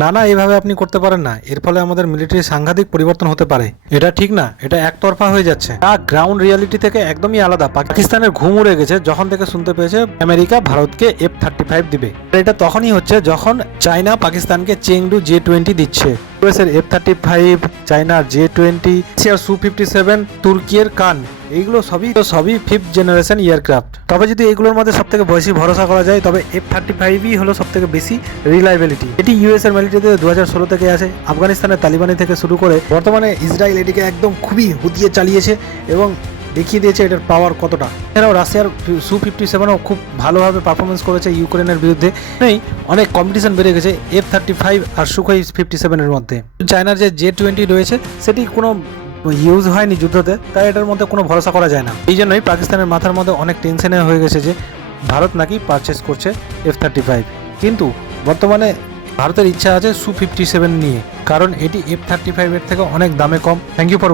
না না, এইভাবে আপনি করতে পারেন না। এর ফলে আমাদের মিলিটারি সাংঘাতিক পরিবর্তন হতে পারে। এটা ঠিক না, এটা একতরফা হয়ে যাচ্ছে। তা গ্রাউন্ড রিয়ালিটি থেকে একদমই আলাদা। পাকিস্তানের ঘুম উড়ে গেছে যখন থেকে শুনতে পেয়েছে আমেরিকা ভারতকে F-35 দিবে। এটা তখনই হচ্ছে যখন চায়না পাকিস্তানকে চেংডু J-20 দিচ্ছে। ইউএস এর F-35, চায়নার J-20, রাশিয়ার Su-57, তুর্কির কান, এইগুলো সবই 5th জেনারেশন এয়ারক্রাফট। তবে যদি এগুলোর মধ্যে সব থেকে বেশি ভরসা করা যায় তবে F-35ই হলো সব থেকে বেশি রিলায়েবিলিটি। এটি ইউএস এর মিলিটারিতে 2016 থেকে আছে। আফগানিস্তানের তালিবানি থেকে শুরু করে বর্তমানে ইসরায়েল এটিকে একদম খুবই হুতিয়ে চালিয়েছে এবং দেখিয়ে দিয়েছে এটার পাওয়ার কতটা। এছাড়াও রাশিয়ার Su-57ও খুব ভালোভাবে পারফরমেন্স করেছে ইউক্রেনের বিরুদ্ধে। অনেক কম্পিটিশন বেড়ে গেছে F-35 আর Sukhoi 57 এর মধ্যে। চায়নার যে J-20 রয়েছে সেটি কোনো ইউজ হয়নি যুদ্ধতে, তাই এটার মধ্যে কোনো ভরসা করা যায় না। এই জন্যই পাকিস্তানের মাথার মধ্যে অনেক টেনশনে হয়ে গেছে যে ভারত নাকি পারচেস করছে F-35, কিন্তু বর্তমানে ভারতের ইচ্ছা আছে Su-57 নিয়ে, কারণ এটি F-35 এর থেকে অনেক দামে কম। Thank you for